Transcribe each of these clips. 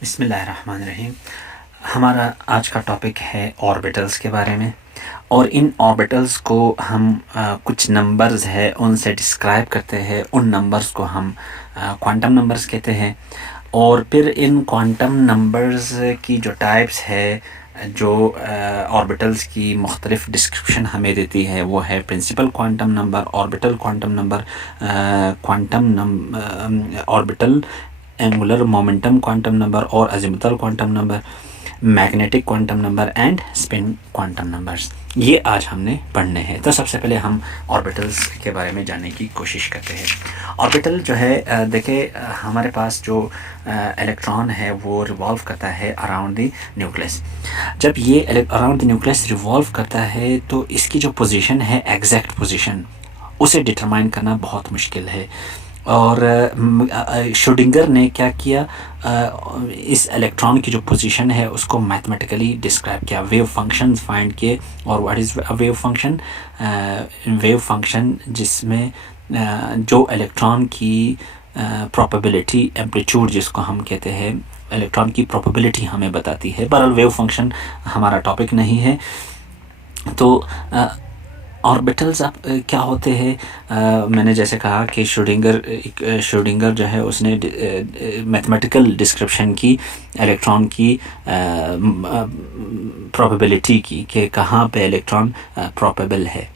बिस्मिल्लाहिर्रहमानिर्रहीम। हमारा आज का टॉपिक है ऑर्बिटल्स के बारे में। और इन ऑर्बिटल्स को हम कुछ नंबर्स है उनसे डिस्क्राइब करते हैं। उन नंबर्स को हम क्वांटम नंबर्स कहते हैं। और फिर इन क्वांटम नंबर्स की जो टाइप्स है, जो ऑर्बिटल्स की मुख्तलिफ डिस्क्रिप्शन हमें देती है, वो है principal quantum number, orbital quantum number, quantum orbital angular momentum quantum number और azimuthal quantum number, magnetic quantum number and spin quantum numbers. ये आज हमने पढ़ने हैं। तो सबसे पहले हम ऑर्बिटल्स के बारे में जानने की कोशिश करते हैं। ऑर्बिटल जो है, देखिए हमारे पास जो इलेक्ट्रॉन है वो रिवॉल्व करता है अराउंड द न्यूक्लियस। जब ये अराउंड द न्यूक्लियस रिवॉल्व करता है तो इसकी जो पोजीशन है, एग्जैक्ट पोजीशन, उसे डिटरमाइन करना बहुत मुश्किल है। और श्रोडिंगर ने क्या किया, इस इलेक्ट्रॉन की जो पोजीशन है उसको मैथमेटिकली डिस्क्राइब किया, वेव फंक्शंस फाइंड किए। और what is wave function? Wave function जिसमें जो इलेक्ट्रॉन की प्रोबेबिलिटी, एम्पलीट्यूड जिसको हम कहते हैं, इलेक्ट्रॉन की प्रोबेबिलिटी हमें बताती है। बहरहाल वेव फंक्शन हमारा टॉपिक नहीं है। तो ऑर्बिटल्स अब क्या होते हैं? मैंने जैसे कहा कि श्रोडिंगर जो है उसने मैथमेटिकल डिस्क्रिप्शन की इलेक्ट्रॉन की प्रोबेबिलिटी की कि कहाँ पे इलेक्ट्रॉन प्रोबेबल है।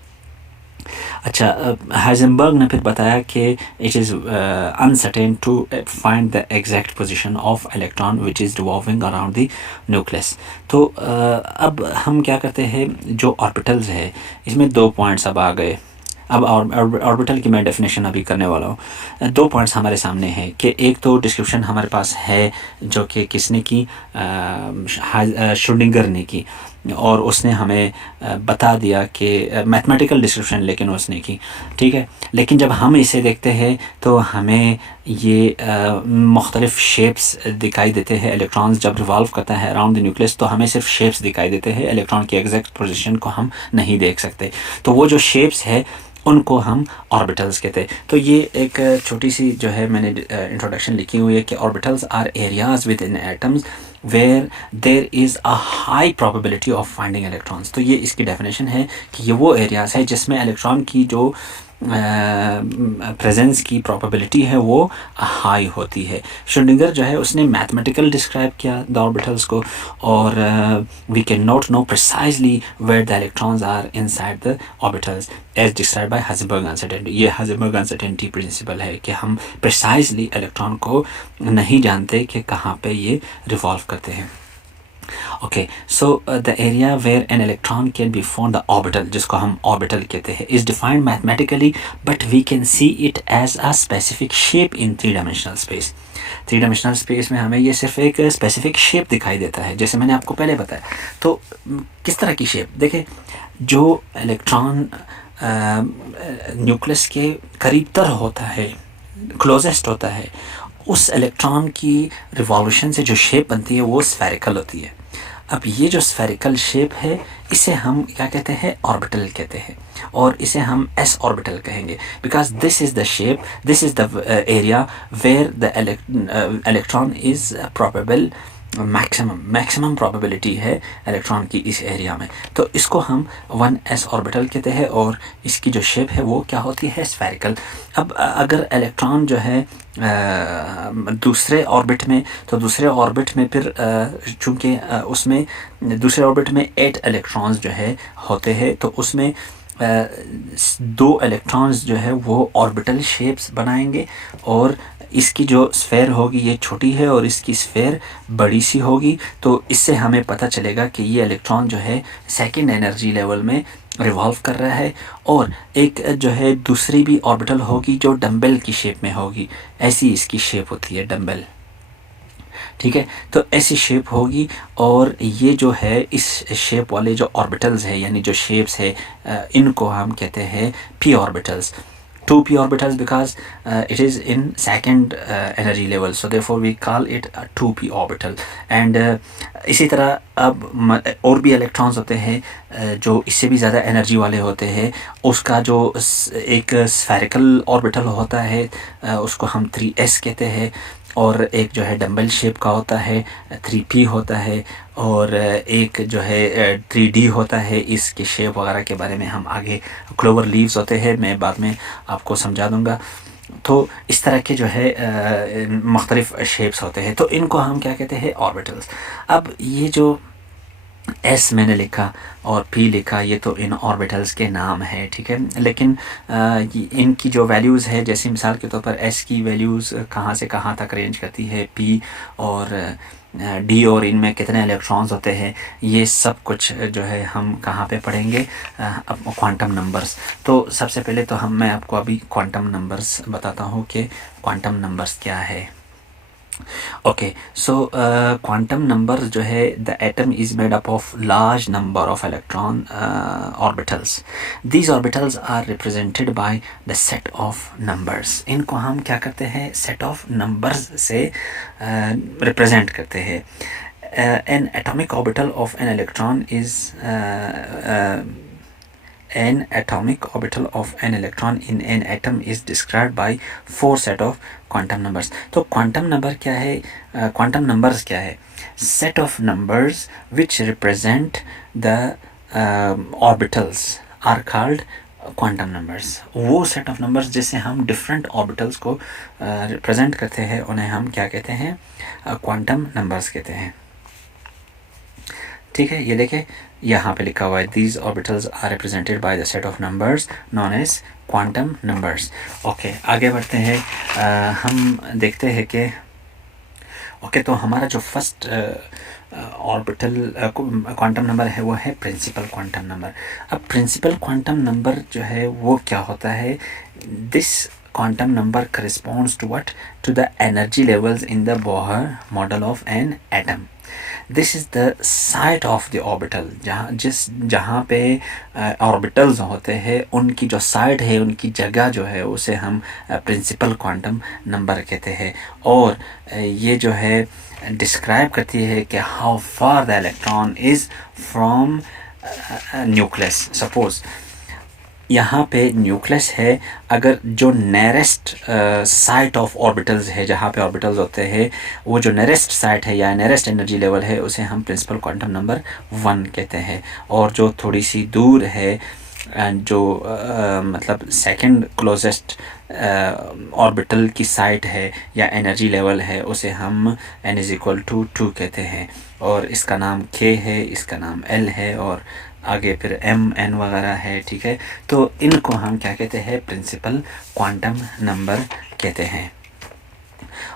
अच्छा, हाइजेनबर्ग ने फिर बताया कि it is uncertain to find the exact position of electron which is revolving around the nucleus. तो अब हम क्या करते हैं, जो ऑर्बिटल्स है इसमें दो पॉइंट्स अब आ गए। अब ऑर्बिटल की मैं डेफिनेशन अभी करने वाला हूँ। दो पॉइंट्स हमारे सामने हैं कि एक तो डिस्क्रिप्शन हमारे पास है जो कि किसने की, श्रोडिंगर ने की, और उसने हमें बता दिया कि मैथमेटिकल डिस्क्रिप्शन लेकिन उसने की, ठीक है। लेकिन जब हम इसे देखते हैं तो हमें ये मुख्तलिफ शेप्स दिखाई देते हैं। इलेक्ट्रॉन्स जब रिवॉल्व करता है अराउंड द न्यूक्लियस तो हमें सिर्फ शेप्स दिखाई देते हैं, इलेक्ट्रॉन की एग्जैक्ट पोजीशन को हम नहीं देख सकते। तो वो जो शेप्स है उनको हम ऑर्बिटल्स कहते हैं। तो ये एक छोटी सी जो है मैंने इंट्रोडक्शन लिखी हुई है कि orbitals are areas within atoms where there is a high probability of finding electrons. तो ये इसकी डेफिनेशन है कि ये वो एरियाज है जिसमें इलेक्ट्रॉन की जो प्रेजेंस की प्रोबेबिलिटी है वो हाई होती है। श्रोडिंगर जो है उसने मैथमेटिकल डिस्क्राइब किया द ऑर्बिटल्स को, और we can not know precisely where the electrons are inside the orbitals as describe by Heisenberg uncertainty. ये हाइजेनबर्ग अनसर्टेनिटी प्रिंसिपल है कि हम प्रिसाइजली इलेक्ट्रॉन को नहीं जानते कि कहाँ पे ये रिवॉल्व करते हैं। Okay, so the area where an electron can be found, the orbital जिसको हम ऑर्बिटल कहते हैं, is defined mathematically but we can see it as a specific shape in three dimensional space. Three dimensional space में हमें ये सिर्फ एक specific shape दिखाई देता है, जैसे मैंने आपको पहले बताया। तो किस तरह की शेप? देखें, जो इलेक्ट्रॉन न्यूक्लियस के करीबतर होता है, क्लोजेस्ट होता है, उस इलेक्ट्रॉन की रिवॉल्यूशन से जो शेप बनती है वो स्फेरिकल होती है। अब ये जो स्फेरिकल शेप है इसे हम क्या कहते हैं? ऑर्बिटल कहते हैं, और इसे हम एस ऑर्बिटल कहेंगे, because this is the shape, this is the area where the electron is probable, maximum probability है इलेक्ट्रॉन की इस एरिया में। तो इसको हम 1s ऑर्बिटल कहते हैं, और इसकी जो शेप है वो क्या होती है? स्फेरिकल। अब अगर इलेक्ट्रॉन जो है दूसरे ऑर्बिट में, तो दूसरे ऑर्बिट में फिर चूँकि उसमें दूसरे ऑर्बिट में 8 इलेक्ट्रॉन्स जो है होते हैं, तो उसमें दो इलेक्ट्रॉन्स जो है वो ऑर्बिटल शेप्स बनाएंगे, और इसकी जो स्फेयर होगी ये छोटी है और इसकी स्फेयर बड़ी सी होगी। तो इससे हमें पता चलेगा कि ये इलेक्ट्रॉन जो है सेकंड एनर्जी लेवल में रिवॉल्व कर रहा है। और एक जो है दूसरी भी ऑर्बिटल होगी जो डंबल की शेप में होगी, ऐसी इसकी शेप होती है डंबल, ठीक है। तो ऐसी शेप होगी, और ये जो है इस शेप वाले जो ऑर्बिटल्स है, यानी जो शेप्स है, इनको हम कहते हैं P orbitals. 2p orbitals because it is in second energy level, so therefore we call it a 2p orbital. and इसी तरह अब और भी इलेक्ट्रॉन्स होते हैं जो इससे भी ज़्यादा एनर्जी वाले होते हैं। उसका जो एक स्फेरिकल ऑर्बिटल होता है उसको हम 3s कहते हैं, और एक जो है डम्बल शेप का होता है 3p होता है, और एक जो है 3d होता है। इसके शेप वगैरह के बारे में हम आगे, क्लोवर लीव्स होते हैं, मैं बाद में आपको समझा दूंगा। तो इस तरह के जो है मुख्तलिफ शेप्स होते हैं, तो इनको हम क्या कहते हैं, ऑर्बिटल्स। अब ये जो एस मैंने लिखा और पी लिखा, ये तो इन ऑर्बिटल्स के नाम है, ठीक है। लेकिन इनकी जो वैल्यूज़ है, जैसे मिसाल के तौर पर एस की वैल्यूज़ कहाँ से कहाँ तक रेंज करती है, पी और डी और इनमें कितने इलेक्ट्रॉन्स होते हैं, ये सब कुछ जो है हम कहाँ पे पढ़ेंगे, अब क्वांटम नंबर्स। तो सबसे पहले तो मैं आपको अभी क्वांटम नंबर्स बताता हूँ कि क्वांटम नंबर्स क्या है। Okay, so quantum numbers जो है, the atom is made up of large number of electron orbitals. These orbitals are represented by the set of numbers. इनको हम क्या करते हैं, set of numbers से represent करते हैं। An atomic orbital of an electron is an atomic orbital of an electron in an atom is described by 4 set of quantum numbers. तो quantum number क्या है, quantum numbers क्या है, set of numbers which represent the orbitals are called quantum numbers. वो set of numbers जिससे हम different orbitals को represent करते हैं, उन्हें हम क्या कहते हैं, क्वांटम नंबर्स कहते हैं, ठीक है। ये देखें यहाँ पे लिखा हुआ है, these orbitals are represented by the set of numbers known as quantum numbers. Okay, आगे बढ़ते हैं। हम देखते हैं कि ओके, तो हमारा जो फर्स्ट ऑर्बिटल क्वांटम नंबर है वो है प्रिंसिपल क्वांटम नंबर। अब प्रिंसिपल क्वांटम नंबर जो है वो क्या होता है, this quantum number corresponds to what, to the energy levels in the Bohr model of an atom. This is the site of the orbital, जहाँ पे ऑर्बिटल्स होते हैं उनकी जो साइट है, उनकी जगह जो है, उसे हम प्रिंसिपल क्वांटम नंबर कहते हैं। और ये जो है डिस्क्राइब करती है कि how far the electron is from nucleus. Suppose यहाँ पे न्यूक्लियस है, अगर जो नेरेस्ट साइट ऑफ ऑर्बिटल्स है, जहाँ पे ऑर्बिटल्स होते हैं, वो जो नेरेस्ट साइट है या नेरेस्ट एनर्जी लेवल है, उसे हम प्रिंसिपल क्वांटम नंबर 1 कहते हैं। और जो थोड़ी सी दूर है, जो मतलब सेकंड क्लोजेस्ट ऑर्बिटल की साइट है या एनर्जी लेवल है, उसे हम n=2 कहते हैं। और इसका नाम k है, इसका नाम l है, और आगे फिर m n वगैरह है, ठीक है। तो इनको हम क्या कहते हैं, प्रिंसिपल क्वांटम नंबर कहते हैं।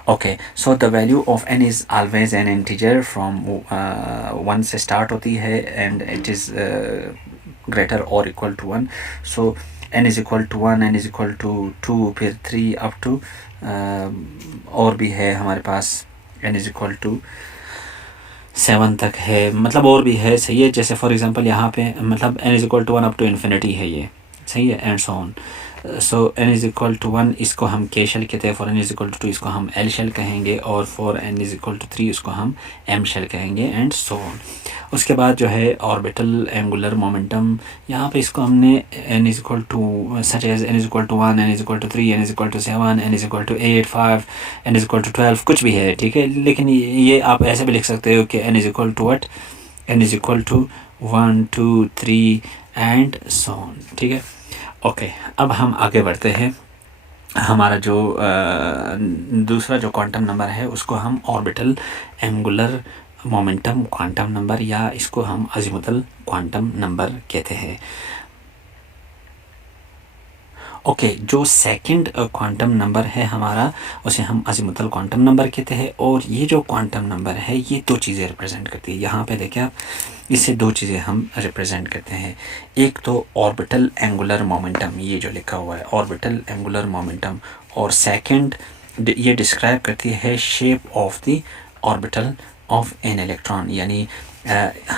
Okay, so the value of n is always an integer from 1 से स्टार्ट होती है एंड इट इज़ ग्रेटर और equal to 1। So n is equal to 1, n is equal to 2, फिर 3 अप टू और भी है हमारे पास n इज़ इक्वल टू 7 तक है, मतलब और भी है, सही है। जैसे फॉर एग्जांपल यहाँ पे मतलब n is equal to 1 up to infinity है, ये सही है, and so on. So n is equal to 1 इसको हम k शेल कहते हैं, for n is equal to 2 इसको हम l शेल कहेंगे, और for n is equal to 3 इसको हम m शेल कहेंगे, एंड सो ऑन। उसके बाद जो है ऑर्बिटल एंगुलर मोमेंटम, यहाँ पे इसको हमने n is equal to such as n is equal to 1, n is equal to 3, n is equal to 7, n is equal to 8, 5, n is equal to 12, कुछ भी है, ठीक है। लेकिन ये आप ऐसे भी लिख सकते हो कि n is equal to what, n is equal to 1, 2, 3 and so on, ठीक है। ओके, अब हम आगे बढ़ते हैं। हमारा जो दूसरा जो क्वांटम नंबर है उसको हम orbital angular momentum quantum number, या इसको हम अज़ीमुथल क्वांटम नंबर कहते हैं। ओके, जो सेकंड क्वांटम नंबर है हमारा, उसे हम अज़ीमुथल क्वांटम नंबर कहते हैं। और ये जो क्वांटम नंबर है ये 2 चीज़ें रिप्रेजेंट करती है। यहाँ पे देखिए आप, इससे 2 चीज़ें हम रिप्रेजेंट करते हैं। एक तो ऑर्बिटल एंगुलर मोमेंटम, ये जो लिखा हुआ है ऑर्बिटल एंगुलर मोमेंटम, और सेकंड ये डिस्क्राइब करती है shape of the orbital of an electron, यानी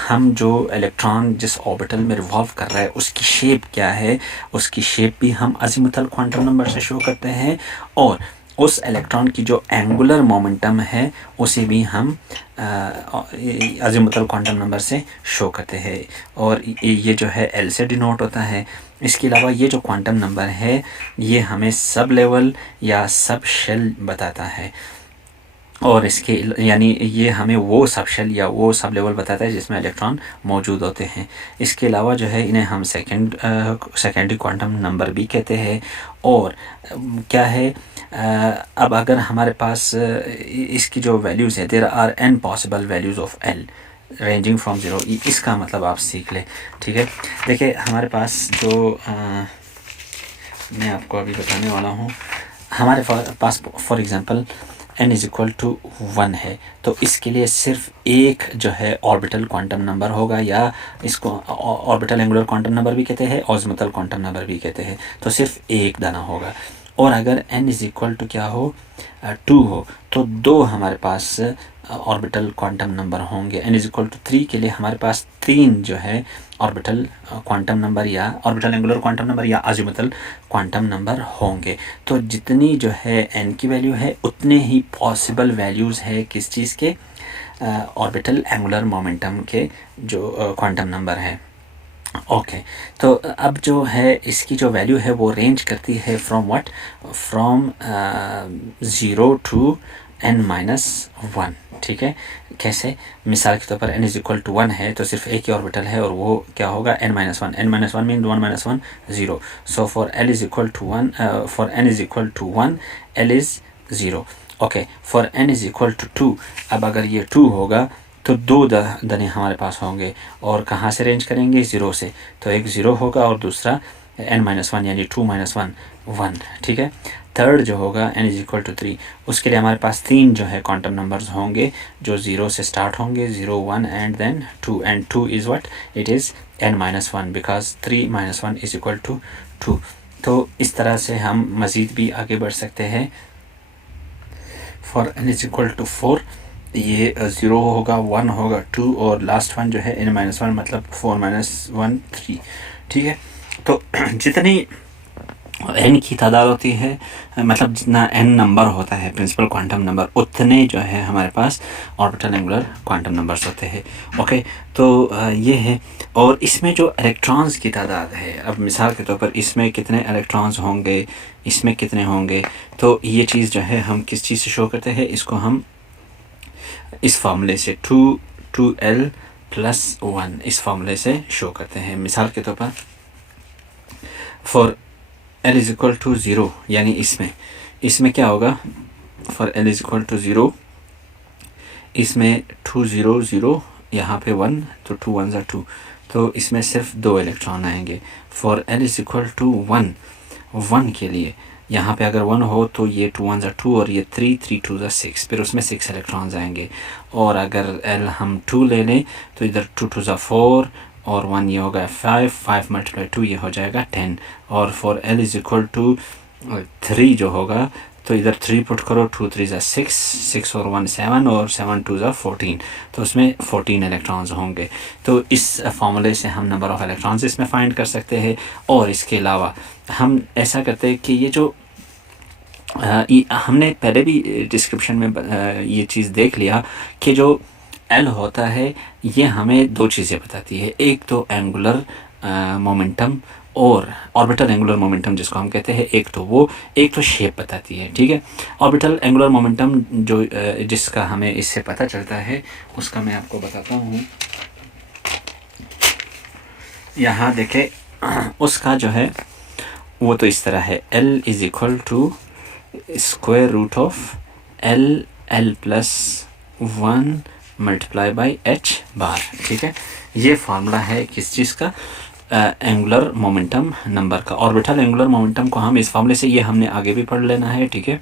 हम जो इलेक्ट्रॉन जिस ऑर्बिटल में रिवॉल्व कर रहा है उसकी शेप क्या है, उसकी शेप भी हम अज़ीमुथल क्वांटम नंबर से शो करते हैं, और उस इलेक्ट्रॉन की जो एंगुलर मोमेंटम है उसे भी हम अज़ीमुथल क्वांटम नंबर से शो करते हैं। और ये जो है L से डिनोट होता है। इसके अलावा ये जो क्वांटम नंबर है ये हमें सब लेवल या सब शेल बताता है। और इसके यानी ये हमें वो सब शेल या वो सब लेवल बताता है जिसमें इलेक्ट्रॉन मौजूद होते हैं। इसके अलावा जो है इन्हें हम सेकेंडरी क्वांटम नंबर भी कहते हैं। और क्या है, अब अगर हमारे पास इसकी जो वैल्यूज़ है, there are n possible values of l ranging from zero. इसका मतलब आप सीख लें, ठीक है। देखिए हमारे पास जो मैं आपको अभी बताने वाला हूँ, हमारे पास for example n is equal to 1 है, तो इसके लिए सिर्फ एक जो है ऑर्बिटल क्वांटम नंबर होगा, या इसको ऑर्बिटल एंगुलर क्वांटम नंबर भी कहते हैं, ऑज़िमुथल क्वांटम नंबर भी कहते हैं। तो सिर्फ एक दाना होगा। और अगर n इज़ इक्वल टू क्या हो, 2 हो, तो दो हमारे पास ऑर्बिटल क्वांटम नंबर होंगे। n इज़ इक्वल टू 3 के लिए हमारे पास 3 जो है ऑर्बिटल क्वांटम नंबर या ऑर्बिटल एंगुलर क्वांटम नंबर या अज़ीमुथल क्वांटम नंबर होंगे। तो जितनी जो है n की वैल्यू है, उतने ही पॉसिबल वैल्यूज़ है किस चीज़ के, ऑर्बिटल एंगुलर मोमेंटम के जो क्वांटम नंबर है। ओके, तो अब जो है इसकी जो वैल्यू है वो रेंज करती है from what, from 0 to n-1, ठीक है। कैसे, मिसाल के तौर पर n इज़ इक्वल टू 1 है, तो सिर्फ एक ही ऑर्बिटल है और वो क्या होगा, n-1। n-1 mean 1 - 1 0। So for l is equal to 1, for n is equal to 1, l is 0। Okay, for n is equal to 2, अब अगर ये 2 होगा तो दो दने हमारे पास होंगे, और कहाँ से रेंज करेंगे, 0 से। तो एक 0 होगा और दूसरा n-1 यानी 2 - 1 1, ठीक है। थर्ड जो होगा n इज़ इक्वल टू 3, उसके लिए हमारे पास 3 जो है क्वांटम नंबर्स होंगे जो 0 से स्टार्ट होंगे, 0 1 and then 2, and 2 is what, it is n-1 because 3 - 1 is equal to 2। तो इस तरह से हम मज़ीद भी आगे बढ़ सकते हैं। For n is equal to 4, ये 0 होगा, 1 होगा, 2 और लास्ट वन जो है n-1 मतलब 4 - 1 3, ठीक है। तो जितनी n की तादाद होती है, मतलब जितना n नंबर होता है प्रिंसिपल क्वांटम नंबर, उतने जो है हमारे पास ऑर्बिटल एंगुलर क्वांटम नंबर्स होते हैं। ओके, तो ये है। और इसमें जो इलेक्ट्रॉन्स की तादाद है, अब मिसाल के तौर पर इसमें कितने इलेक्ट्रॉन्स होंगे, इसमें कितने होंगे, तो ये चीज़ जो है हम किस चीज़ से शो करते हैं, इसको हम इस फार्मूले से 2l + 1 इस फार्मूले से शो करते हैं। मिसाल के तौर पर for l is equal to 0, यानी इसमें क्या होगा, for l is equal to 0, इसमें 2 0 0, यहाँ पे 1, तो 2 1 = 2, तो इसमें सिर्फ 2 इलेक्ट्रॉन आएंगे। For l is equal to 1 के लिए यहाँ पे अगर 1 हो तो ये 2 1 = 2 और ये 3 3 2 = 6, फिर उसमें 6 इलेक्ट्रॉन्स आएंगे। और अगर l हम 2 ले लें तो इधर 2 2 = 4 और 1 ये होगा 5 5 × 2 ये हो जाएगा 10। और for l is equal to 3 जो होगा, तो इधर 3 पुट करो, 2 3 = 6 6 और 1 7 और 7 2 = 14, तो उसमें 14 इलेक्ट्रॉन्स होंगे। तो इस फार्मूले से हम नंबर ऑफ़ इलेक्ट्रॉन्स इसमें फाइंड कर सकते हैं। और इसके अलावा हम ऐसा करते हैं कि ये जो हमने पहले भी डिस्क्रिप्शन में ये चीज़ देख लिया कि जो L होता है ये हमें दो चीज़ें बताती है, एक तो एंगुलर मोमेंटम और ऑर्बिटल एंगुलर मोमेंटम जिसको हम कहते हैं, एक तो शेप बताती है, ठीक है। ऑर्बिटल एंगुलर मोमेंटम जो जिसका हमें इससे पता चलता है उसका मैं आपको बताता हूँ। यहाँ देखें, उसका जो है वो तो इस तरह है, L is equal to square root of L + 1 × h bar, ठीक है। ये फार्मूला है किस चीज़ का, एंगुलर मोमेंटम नंबर का। ऑर्बिटल एंगुलर मोमेंटम को हम इस फार्मूले से, ये हमने आगे भी पढ़ लेना है, ठीक है।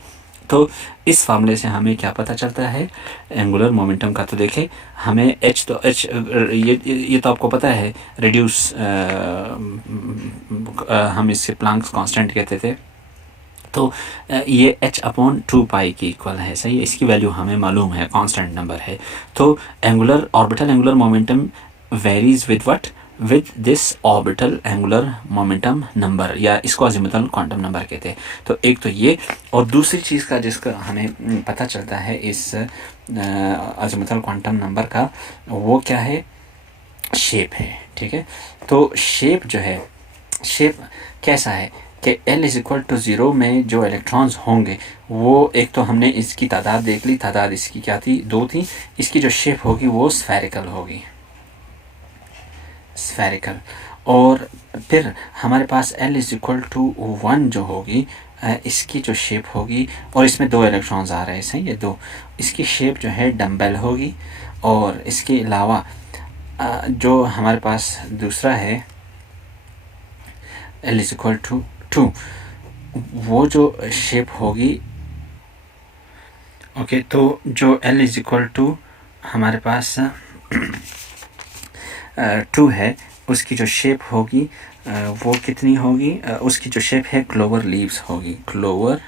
तो इस फार्मूले से हमें क्या पता चलता है एंगुलर मोमेंटम का, तो देखें हमें h, तो h ये तो आपको पता है, रिड्यूस हम इससे प्लांक्स कांस्टेंट कहते थे, तो ये h/2π की इक्वल है, सही है। इसकी वैल्यू हमें मालूम है, कांस्टेंट नंबर है। तो orbital angular momentum varies with what, with this orbital angular momentum number, या इसको अज़ीमुथल क्वांटम नंबर कहते हैं। तो एक तो ये, और दूसरी चीज़ का जिसका हमें पता चलता है इस अज़ीमुथल क्वांटम नंबर का, वो क्या है, शेप है, ठीक है। तो शेप जो है, शेप कैसा है कि L इज़ इक्वल टू 0 में जो इलेक्ट्रॉन्स होंगे वो, एक तो हमने इसकी तादाद देख ली, तादाद इसकी क्या थी, 2 थी। इसकी जो शेप होगी वो स्फेरिकल होगी, स्फेरिकल। और फिर हमारे पास L इज़ इक्वल टू 1 जो होगी, इसकी जो शेप होगी, और इसमें 2 इलेक्ट्रॉन्स आ रहे हैं, सही है, 2, इसकी शेप जो है डम्बेल होगी। और इसके अलावा जो हमारे पास दूसरा है L इज़ इक्वल टू 2, वो जो शेप होगी, ओके, तो जो L इज़ इक्वल टू हमारे पास 2 है, उसकी जो शेप होगी वो कितनी होगी, उसकी जो शेप है क्लोवर लीव्स होगी, क्लोवर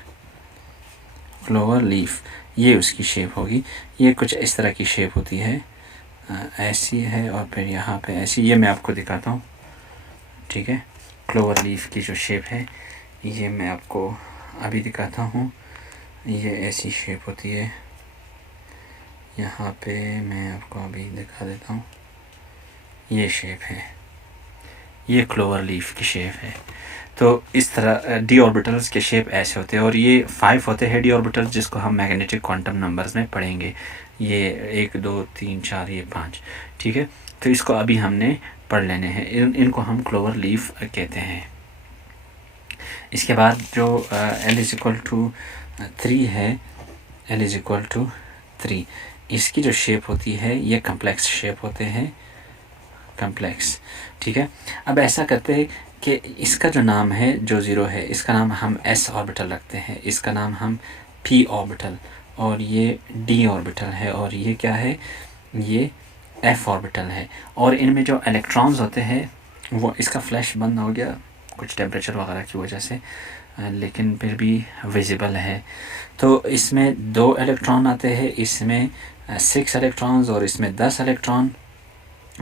लीफ, ये उसकी शेप होगी। ये कुछ इस तरह की शेप होती है, ऐसी है, और फिर यहाँ पे ऐसी, ये मैं आपको दिखाता हूँ, ठीक है। क्लोवर लीफ की जो शेप है ये मैं आपको अभी दिखाता हूँ, ये ऐसी शेप होती है। यहाँ पे मैं आपको अभी दिखा देता हूँ, ये शेप है, ये क्लोवर लीफ की शेप है। तो इस तरह डी ऑर्बिटल्स के शेप ऐसे होते हैं, और ये 5 होते हैं डी ऑर्बिटल्स, जिसको हम मैग्नेटिक क्वांटम नंबर्स में पढ़ेंगे। ये 1 2 3 4, ये 5, ठीक है। तो इसको अभी हमने पढ़ लेने हैं, इनको हम क्लोवर लीफ कहते हैं। इसके बाद जो L इज़ इक्वल टू 3 है, L इज़ इक्वल टू 3, इसकी जो शेप होती है ये कम्प्लेक्स शेप होते हैं, कम्प्लेक्स, ठीक है। अब ऐसा करते हैं कि इसका जो नाम है, जो 0 है, इसका नाम हम S ऑर्बिटल रखते हैं, इसका नाम हम P ऑर्बिटल, और ये D ऑर्बिटल है, और ये क्या है, ये F ऑर्बिटल है। और इनमें जो इलेक्ट्रॉन्स होते हैं वो, इसका फ्लैश बंद हो गया कुछ टेम्परेचर वगैरह की वजह से, लेकिन फिर भी विजिबल है। तो इसमें 2 इलेक्ट्रॉन आते हैं, इसमें 6 इलेक्ट्रॉन्स, और इसमें 10 इलेक्ट्रॉन,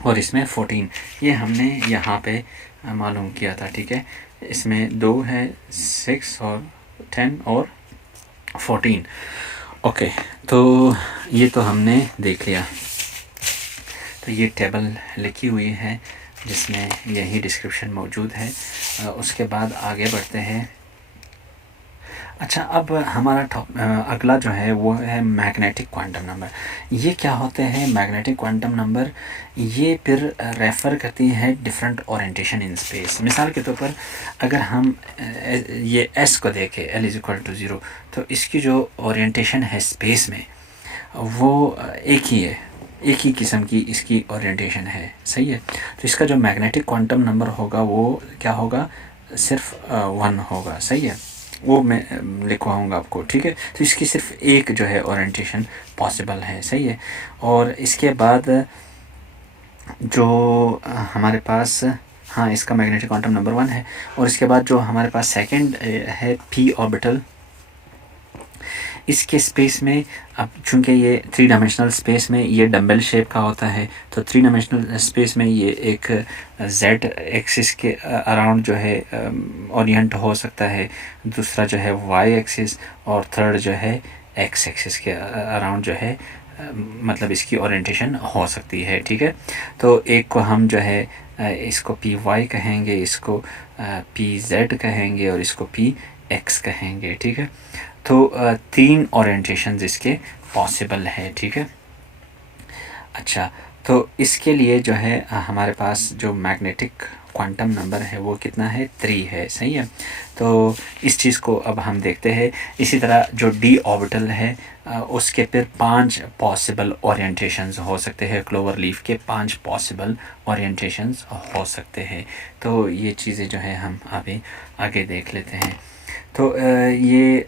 और इसमें 14। ये हमने यहाँ पे मालूम किया था, ठीक है। इसमें 2 है, 6 और 10 और 14, ओके। तो ये तो हमने देख लिया। तो ये टेबल लिखी हुई है जिसमें यही डिस्क्रिप्शन मौजूद है। उसके बाद आगे बढ़ते हैं। अच्छा, अब हमारा अगला जो है वो है मैग्नेटिक क्वांटम नंबर। ये क्या होते हैं मैग्नेटिक क्वांटम नंबर? ये फिर रेफ़र करती है डिफरेंट ओरिएंटेशन इन स्पेस। मिसाल के तौर पर अगर हम ये एस को देखें, L इज़ इक्वल टू 0, तो इसकी जो ओरिएंटेशन है स्पेस में वो एक ही है, एक ही किस्म की इसकी ओरिएंटेशन है, सही है। तो इसका जो मैग्नेटिक क्वांटम नंबर होगा वो क्या होगा, सिर्फ 1 होगा, सही है। वो मैं लिखवाऊँगा आपको, ठीक है। तो इसकी सिर्फ एक जो है ओरिएंटेशन पॉसिबल है, सही है। और इसके बाद जो हमारे पास, हाँ, इसका मैग्नेटिक क्वांटम नंबर 1 है। और इसके बाद जो हमारे पास सेकंड है p ऑर्बिटल, इसके स्पेस में, अब चूँकि ये 3 डायमेंशनल स्पेस में ये डम्बल शेप का होता है, तो 3 डायमेंशनल स्पेस में ये एक z एक्सिस के अराउंड जो है ओरिएंट हो सकता है, दूसरा जो है y एक्सिस, और थर्ड जो है x एक्सिस के अराउंड जो है मतलब इसकी ओरिएंटेशन हो सकती है, ठीक है। तो एक को हम जो है इसको पी वाई कहेंगे, इसको पी जेड कहेंगे, और इसको पी एक्स कहेंगे, ठीक है। तो 3 ओरिएंटेशंस इसके पॉसिबल है, ठीक है। अच्छा, तो इसके लिए जो है हमारे पास जो मैग्नेटिक क्वांटम नंबर है वो कितना है, 3 है, सही है। तो इस चीज़ को अब हम देखते हैं। इसी तरह जो डी ऑर्बिटल है उसके फिर 5 पॉसिबल ओरिएंटेशंस हो सकते हैं, क्लोवर लीफ के 5 पॉसिबल ओरिएंटेशंस हो सकते हैं। तो ये चीज़ें जो है हम अभी आगे देख लेते हैं। तो ये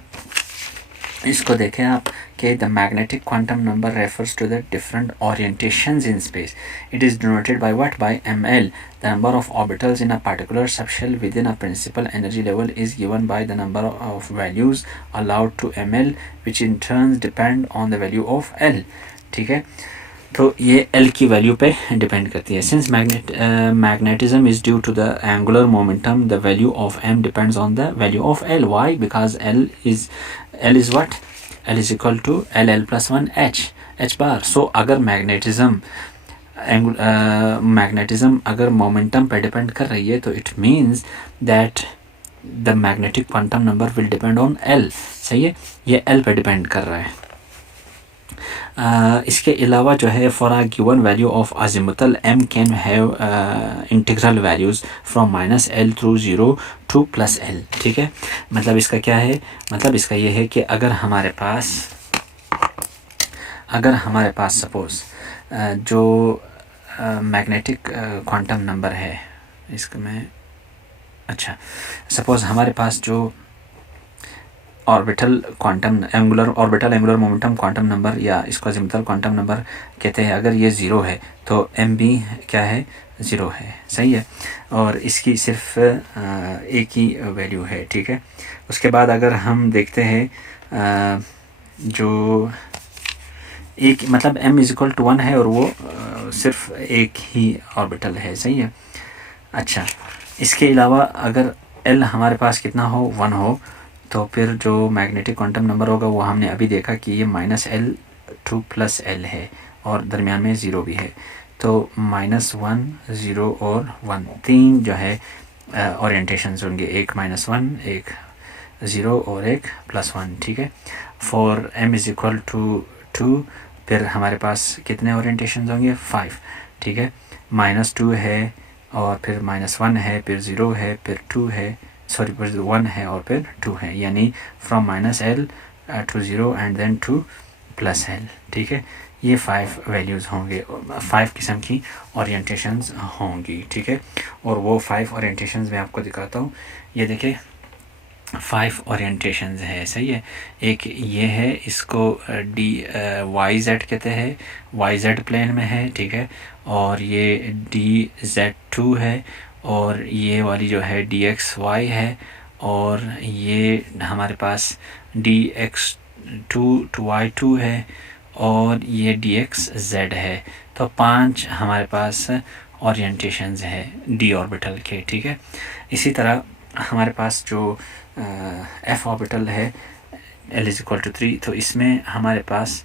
इसको देखें आप कि the magnetic quantum number refers to the different orientations in space. It is denoted by what, by ml. The number of orbitals in a particular subshell within a principal energy level is given by the number of values allowed to ml, which in turn depend on the value of l. ठीक है, तो ये L की value पे depend करती है. Since magnetism is due to the angular momentum, the value of m depends on the value of l. Why? Because L is what, L is equal to LL + 1 h bar. So अगर magnetism अगर momentum पे depend कर रही है तो it means that the magnetic quantum number will depend on L. सही है, ये एल पे डिपेंड कर रहा है। इसके अलावा जो है for a given value of azimuthal m can have integral values from -L through 0 to +L। ठीक है, मतलब इसका क्या है, मतलब इसका ये है कि अगर हमारे पास सपोज़ जो मैग्नेटिक क्वांटम नंबर है, इसका मैं अच्छा सपोज़ हमारे पास जो orbital angular momentum quantum number या इसको अजीमुथल क्वांटम नंबर कहते हैं, अगर ये ज़ीरो है तो एम भी क्या है, ज़ीरो है। सही है, और इसकी सिर्फ एक ही वैल्यू है। ठीक है, उसके बाद अगर हम देखते हैं जो एक मतलब m = 1 है और वो सिर्फ एक ही ऑर्बिटल है। सही है, अच्छा इसके अलावा अगर l हमारे पास कितना हो, 1 हो, तो फिर जो मैग्नेटिक क्वांटम नंबर होगा वो हमने अभी देखा कि ये -L टू +L है और दरमियान में 0 भी है। तो -1, 0 और 1 तीन जो है ओरिएंटेशंस होंगे, एक -1, एक 0 और एक +1। ठीक है, फॉर m = 2 फिर हमारे पास कितने ओरिएंटेशंस होंगे, 5। ठीक है, -2 है और फिर -1 है, फिर 0 है, फिर 2 है, सॉरी फिर 1 है और फिर 2 है, यानी from -L to 0 and then to +L। ठीक है, ये 5 वैल्यूज़ होंगे, 5 किस्म की ओरिएंटेशंस होंगी। ठीक है, और वो 5 ओरिएंटेशंस मैं आपको दिखाता हूँ। ये देखिए 5 ओरिएंटेशंस है। सही है, एक ये है, इसको YZ कहते हैं, YZ प्लेन में है। ठीक है, और ये DZ2 है, और ये वाली जो है DXY है, और ये हमारे पास DX2 to Y2 है, और ये DXZ है। तो 5 हमारे पास ओरिएंटेशंस है d ऑर्बिटल के। ठीक है, इसी तरह हमारे पास जो f ऑर्बिटल है L = 3, तो इसमें हमारे पास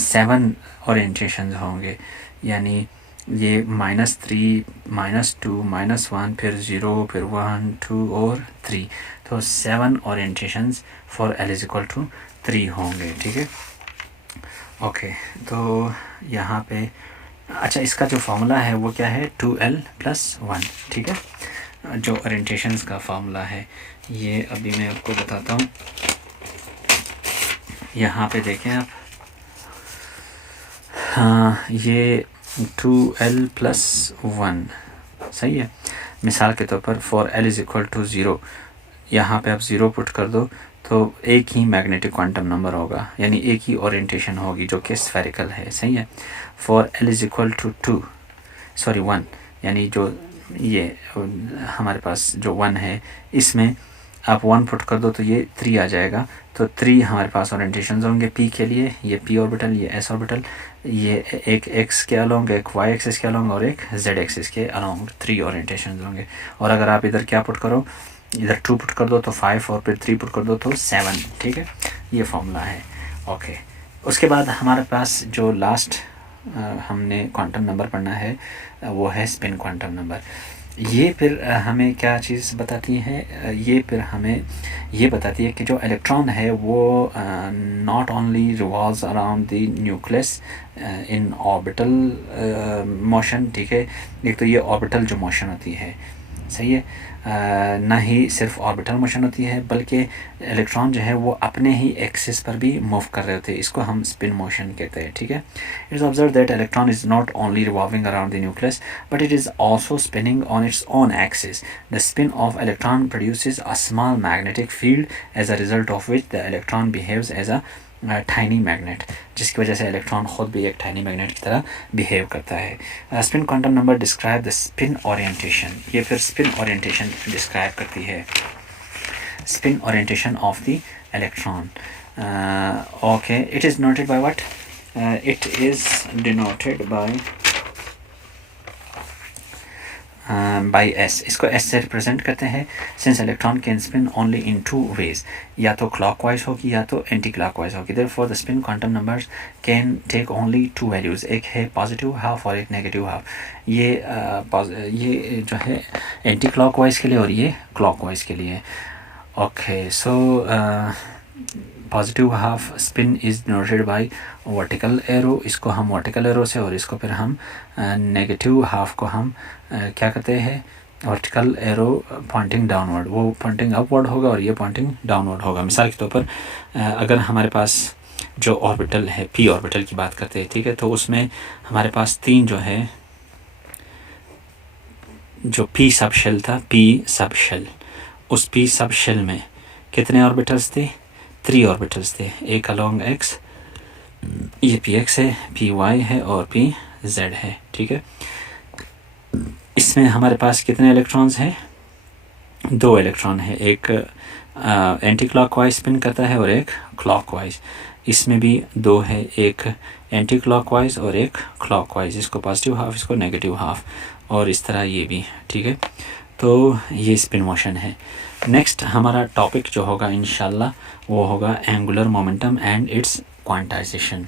7 ओरिएंटेशंस होंगे, यानी ये -3, -2, -1, फिर 0, फिर 1, 2 और 3, तो 7 ओरिएंटेशंस फॉर L = 3 होंगे। ठीक है, ओके, तो यहाँ पे अच्छा इसका जो फार्मूला है वो क्या है, 2L + 1। ठीक है, जो ओरिएंटेशंस का फार्मूला है ये अभी मैं आपको बताता हूँ। यहाँ पे देखें आप, हाँ ये 2L + 1 सही है। मिसाल के तौर पर फॉर L = 0, यहाँ पे आप 0 पुट कर दो तो एक ही मैग्नेटिक क्वांटम नंबर होगा, यानी एक ही ओरिएंटेशन होगी जो कि स्फेरिकल है। सही है, फॉर L = 1, यानी जो ये हमारे पास जो 1 है, इसमें आप 1 पुट कर दो तो ये 3 आ जाएगा। तो 3 हमारे पास ओरिएंटेशंस होंगे p के लिए, ये p ऑर्बिटल, ये s ऑर्बिटल, ये एक x के अलोंग, एक y एक्सिस के अलोंग और एक z एक्सिस के अलोंग 3 ओरिएंटेशंस होंगे। और अगर आप इधर क्या पुट करो, इधर 2 पुट कर दो तो 5 और फिर 3 पुट कर दो तो 7। ठीक है, ये फॉर्मूला है। ओके, उसके बाद हमारे पास जो लास्ट हमने क्वांटम नंबर पढ़ना है वो है स्पिन क्वांटम नंबर। ये फिर हमें क्या चीज़ बताती है, ये फिर हमें ये बताती है कि जो इलेक्ट्रॉन है वो not only revolves around the nucleus in orbital motion. ठीक है, एक तो ये ऑर्बिटल जो मोशन होती है, सही है, ना ही सिर्फ ऑर्बिटल मोशन होती है बल्कि इलेक्ट्रॉन जो है वो अपने ही एक्सिस पर भी मूव कर रहे होते हैं, इसको हम स्पिन मोशन कहते हैं। ठीक है, it is observe that electron is not only revolving around the nucleus but it is also spinning on its own axis. The spin of electron produces a small magnetic field as a result of which the electron behaves as a tiny magnet, जिसकी वजह से electron खुद भी एक tiny magnet की तरह behave करता है। Spin quantum number describe the spin orientation, ये फिर स्पिन ओरिएंटेशन डिस्क्राइब करती है, spin orientation of the electron. Okay, it is noted by what, it is denoted by by s, इसको एस से रिप्रेजेंट करते हैं। Since electron can spin only in two ways, या तो क्लॉकवाइज होगी या तो एंटी क्लॉकवाइज होगी। Therefore the spin quantum numbers can take only two values, एक है पॉजिटिव हाफ और एक नेगेटिव हाफ। ये जो है एंटी क्लॉकवाइज के लिए और ये क्लॉकवाइज के लिए। Okay, so positive half spin is denoted bye vertical arrow, इसको हम वर्टिकल एरो से, और इसको फिर हम नेगेटिव हाफ को हम क्या कहते हैं, वर्टिकल एरो पॉइंटिंग डाउनवर्ड, वो पॉइंटिंग अपवर्ड होगा और ये पॉइंटिंग डाउनवर्ड होगा। मिसाल के तौर पर अगर हमारे पास जो ऑर्बिटल है, पी ऑर्बिटल की बात करते हैं, ठीक है, तो उसमें हमारे पास 3 जो है, जो पी सब शेल था, पी सब शेल, उस पी सब शेल में कितने ऑर्बिटल्स थे? 3 ऑर्बिटल्स थे। एक अलोंग एक्स, ये पी एक्स है, पी वाई है और पी जेड है, ठीक है। इसमें हमारे पास कितने इलेक्ट्रॉन्स हैं? 2 इलेक्ट्रॉन है, एक एंटी क्लॉकवाइज स्पिन करता है और एक क्लॉकवाइज। इसमें भी 2 है, एक एंटी क्लॉकवाइज और एक क्लॉकवाइज, इसको पॉजिटिव हाफ, इसको नेगेटिव हाफ, और इस तरह ये भी, ठीक है। तो ये स्पिन मोशन है। नेक्स्ट हमारा टॉपिक जो होगा इंशाल्लाह वो होगा angular momentum and it's quantization.